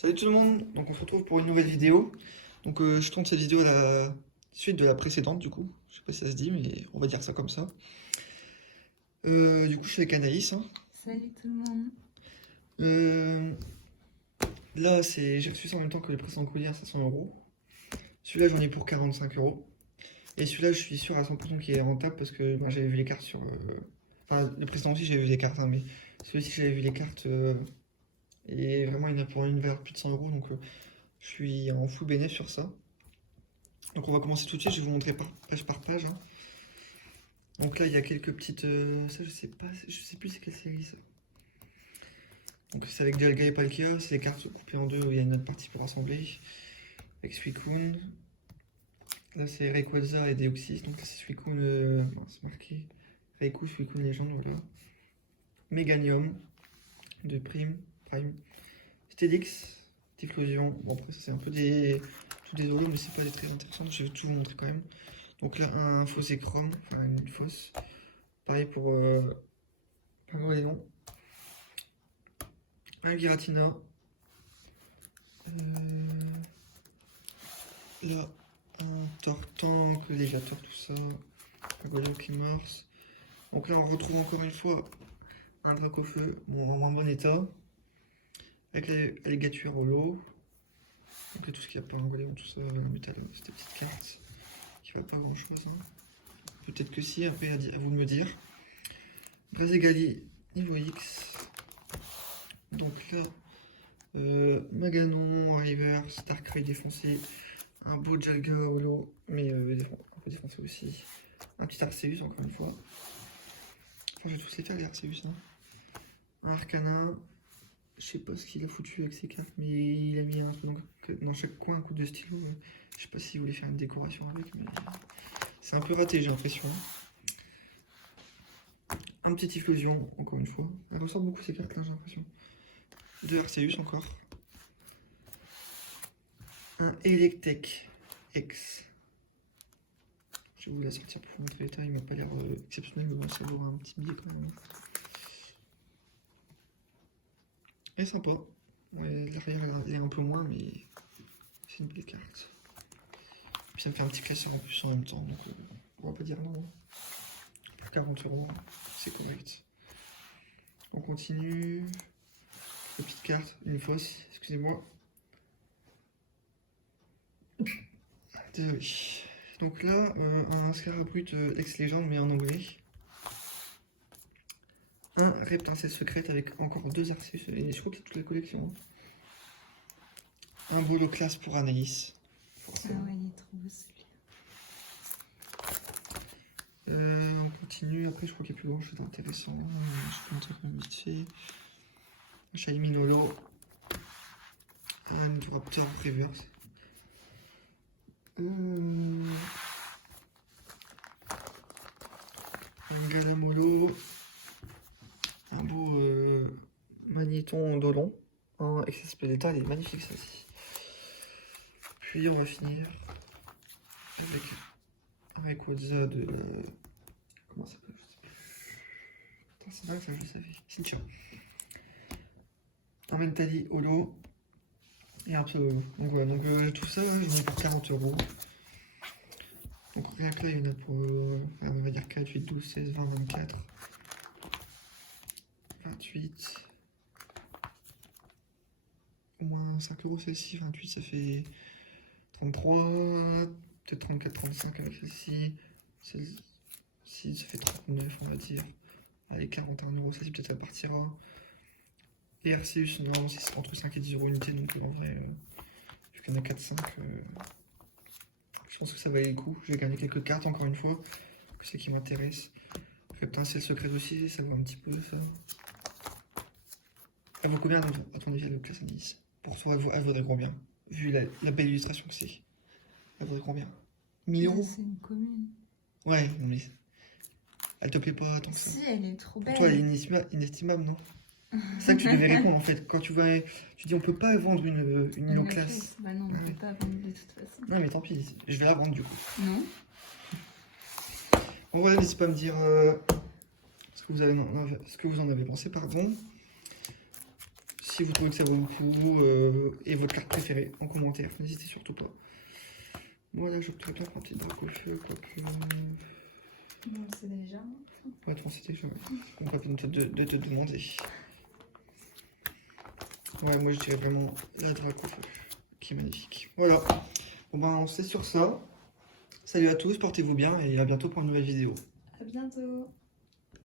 Salut tout le monde, donc on se retrouve pour une nouvelle vidéo. Donc je tourne cette vidéo à la suite de la précédente du coup. Je sais pas si ça se dit mais on va dire ça comme ça. Du coup je suis avec Anaïs. Salut tout le monde. Euh, Là j'ai reçu ça en même temps que le précédent colis à 500 euros. Celui-là j'en ai pour 45 euros. Et celui-là je suis sûr à 100% qu'il est rentable parce que j'avais vu les cartes sur... Enfin le précédent aussi j'avais vu les cartes hein, mais celui-ci j'avais vu les cartes et vraiment il y en a pour une valeur plus de 100 euros donc je suis en full bénéf sur ça. Donc on va commencer tout de suite, je vais vous montrer page par page. Donc là il y a quelques petites... ça je sais pas, je sais plus c'est quelle série ça. Donc c'est avec Dialga et Palkia, c'est les cartes coupées en deux, il y a une autre partie pour assembler. Avec Suicune. Là c'est Rayquaza et Deoxys, donc là c'est Suicune, c'est marqué Raikou, Suicune Légende, voilà. Meganium de Prime. Stedix, Typhlosion, bon après ça c'est un peu des... Tous des holos mais c'est pas des très intéressants, je vais tout vous montrer quand même. Donc là un fausse chrome, enfin une fausse. Pareil pour Pingouin, un Giratina. Là un Tortank, Légator, tout ça. Un Golokimors. Donc là on retrouve encore une fois un Dracofeu, bon, en moins bon état. Avec les Alligator holo. Donc là, tout ce qu'il y a pas un Golem, tout ça, un métal, c'est des petites cartes qui va pas grand chose. Peut-être que si, après à vous de me dire. Brazegali niveau X. Donc là, Maganon, River, Starcry défoncé, un beau Jalga holo, mais un peu défoncé aussi. Un petit Arceus encore une fois. Enfin, je vais tous les faire les Arceus. Hein. Un Arcana. Je sais pas ce qu'il a foutu avec ses cartes, mais il a mis un truc dans chaque coin, un coup de stylo. Je sais pas s'il voulait faire une décoration avec, mais c'est un peu raté, j'ai l'impression. Un petit Typhlosion, encore une fois. Elle ressort beaucoup ces cartes là, j'ai l'impression. Deux Arceus encore. Un Electek X. Je vais vous la sortir pour vous montrer l'état, il m'a pas l'air exceptionnel, mais bon, ça vaut un petit billet quand même. Elle est sympa. Ouais, l'arrière elle est un peu moins, mais c'est une belle carte. Puis ça me fait un petit classeur en plus en même temps, donc on va pas dire non. Pour 40 euros, c'est correct. On continue. La petite carte, une fausse, excusez-moi. Désolé. Donc là, un Scarabrut ex-légende, mais en anglais. Un Reptincelle secrète avec encore deux Arceus, et je crois qu'il y a toute la collection. Hein. Un Bolo classe pour Anaïs. Forcément. Ah ouais, il est trop beau celui-là. On continue, après je crois qu'il n'y a plus grand chose d'intéressant. Je peux montrer quand même vite fait. Un Shiny Holo. Un Raptor Reverse. Un Galamolo. Un beau Magnéton Dolon. Un XSP d'état, il est magnifique ça aussi. Puis on va finir avec un Rayquaza de la... Comment ça s'appelle? Je sais plus. C'est vrai que ça je le savais. Cynthia. Un Mentali holo. Et un Pseudo. Donc voilà, donc tout ça, j'en ai pour 40 euros. Donc rien que là, il y en a pour, on va dire 4, 8, 12, 16, 20, 24, 28. Au moins 5 euros celle-ci, 28 ça fait 33, peut-être 34, 35 avec celle-ci. Celle-ci ça fait 39 on va dire. Allez 41 euros, celle-ci peut-être ça partira. Et Arceus, normalement c'est entre 5 et 10 euros unité, donc en vrai, vu qu'il y en a 4-5, je pense que ça valait le coup. Je vais gagner quelques cartes encore une fois, que c'est qui m'intéresse. Reptincelle secret aussi, ça vaut un petit peu ça. Elle vaut combien à ton avis le classe Anaïs? Pour toi, elle vaudrait combien? Vu la belle illustration que c'est. Elle vaudrait combien? 1000 euros? C'est une commune. Ouais, mais elle te plaît pas tant que ça. Si, elle est trop belle. Pour toi, elle est inestimable, non? C'est ça que tu devais répondre en fait. Quand tu dis on peut pas vendre une Ilo classe. Bah non, on peut pas vendre de toute façon. Non mais tant pis, je vais la vendre du coup. Non. En vrai, n'hésitez pas à me dire ce que vous en avez pensé, pardon. si vous trouvez que ça vaut le coup et votre carte préférée en commentaire. N'hésitez surtout pas. Moi là, j'opterais bien pour un petit drac au feu, quoique. Bon, c'est déjà. Ouais, attends, c'était déjà. On va pas de te demander. Ouais, moi je dirais vraiment la drac au feu, qui est magnifique. Voilà. Bon ben, on se laisse sur ça. Salut à tous, portez-vous bien et à bientôt pour une nouvelle vidéo. À bientôt.